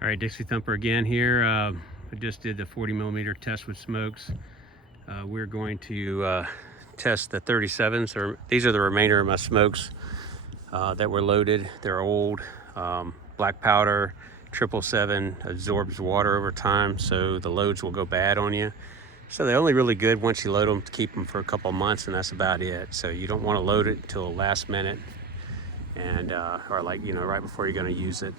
All right, Dixie Thumper again here. I just did the 40mm test with smokes. We're going to test the 37s. Or these are the remainder of my smokes that were loaded. They're old. Black powder, 777 absorbs water over time, so the loads will go bad on you. So they're only really good once you load them to keep them for a couple of months, and that's about it. So you don't want to load it until last minute, and or like, you know, right before you're going to use it.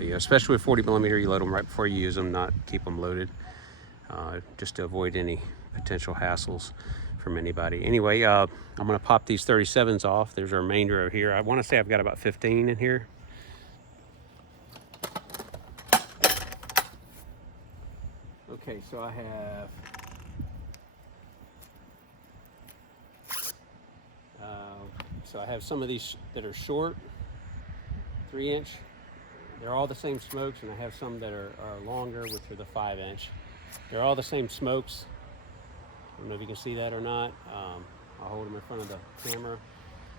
You know, especially with 40mm, you load them right before you use them, not keep them loaded, just to avoid any potential hassles from anybody. Anyway, I'm going to pop these 37s off. There's a remainder over here. I want to say I've got about 15 in here. Okay, so I have some of these that are short, 3-inch. They're all the same smokes, and I have some that are longer, which are the 5-inch. They're all the same smokes. I don't know if you can see that or not. I'll hold them in front of the camera.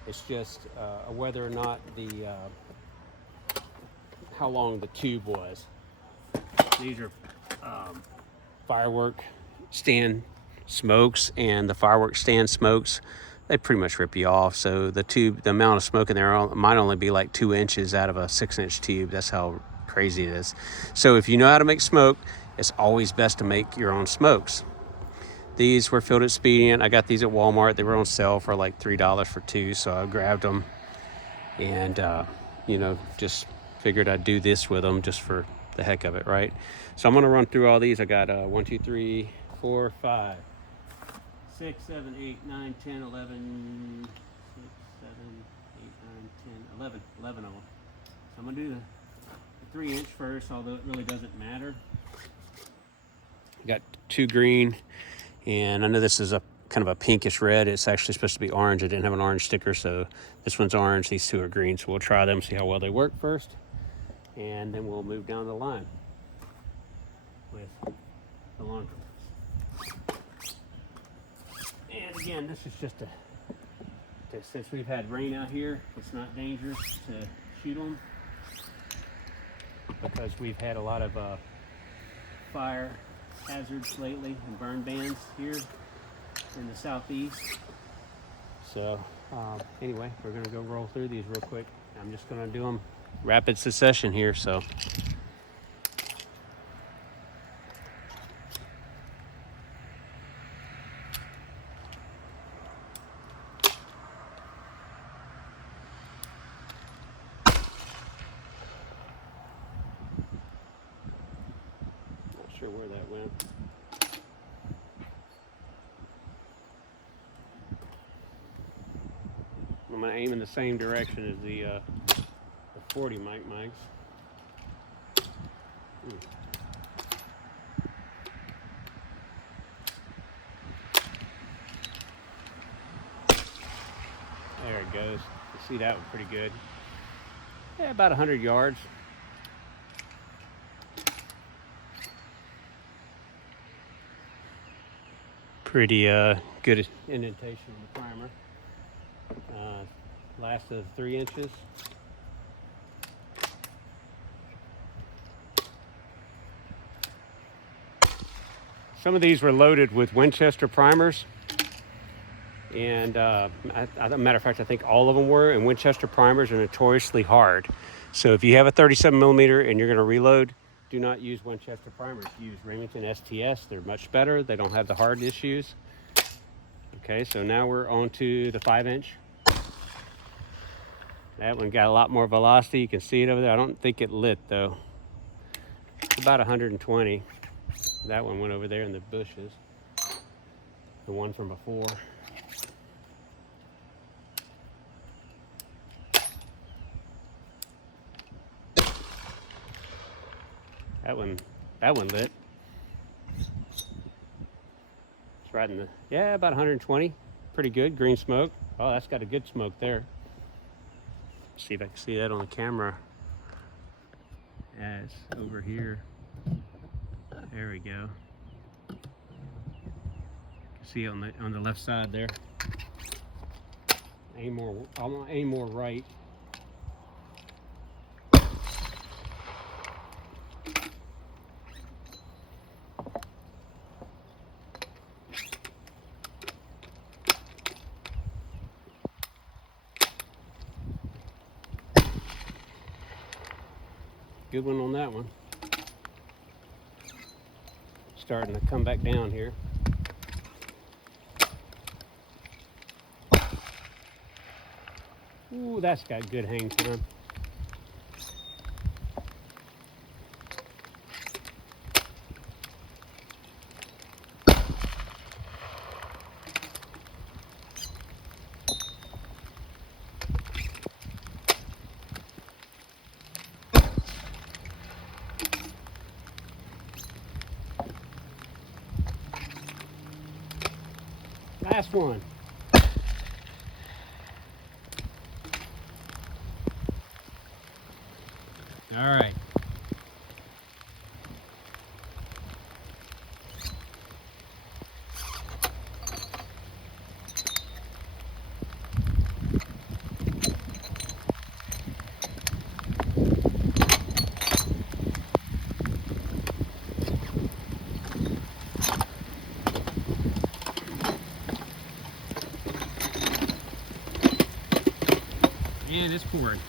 It's just whether or not how long the tube was. These are firework stand smokes, and the firework stand smokes, they pretty much rip you off. So the tube, the amount of smoke in there might only be like 2 inches out of a 6-inch tube. That's how crazy it is. So if you know how to make smoke, it's always best to make your own smokes. These were filled at Expending. I got these at Walmart. They were on sale for like $3 for 2, so I grabbed them, and you know, just figured I'd do this with them just for the heck of it, right? So I'm going to run through all these. I got 1, 2, 3, 4, 5, 6, 7, 8, 9, 10, 11, 6, 7, 8, 9, 10, 11 of them. So I'm going to do the 3-inch first, although it really doesn't matter. I got 2 green, and I know this is a kind of a pinkish red. It's actually supposed to be orange. I didn't have an orange sticker, so this one's orange. These 2 are green, so we'll try them, see how well they work first, and then we'll move down the line with the longer ones. And again, this is just since we've had rain out here, it's not dangerous to shoot them, because we've had a lot of fire hazards lately and burn bans here in the southeast. So anyway, we're going to go roll through these real quick. I'm just going to do them rapid succession here, so not sure where that went. I'm going to aim in the same direction as the 40 mics. There it goes. You see that one pretty good. Yeah, about 100 yards. Pretty good indentation on the primer. Last of 3 inches. Some of these were loaded with Winchester primers, and as a matter of fact, I think all of them were, and Winchester primers are notoriously hard. So if you have a 37mm and you're going to reload, do not use Winchester primers. Use Remington STS. They're much better. They don't have the hard issues. Okay, so now we're on to the 5-inch. That one got a lot more velocity. You can see it over there. I don't think it lit though. It's about 120. That one went over there in the bushes. The one from before. That one lit. It's right in the, yeah, about 120. Pretty good, green smoke. Oh, that's got a good smoke there. See if I can see that on the camera. Yeah, it's over here. There we go. You can see on the left side there. I'm gonna aim more right. Good one on that one. Starting to come back down here. Ooh, that's got good hang time. Last one. All right. And it's pouring.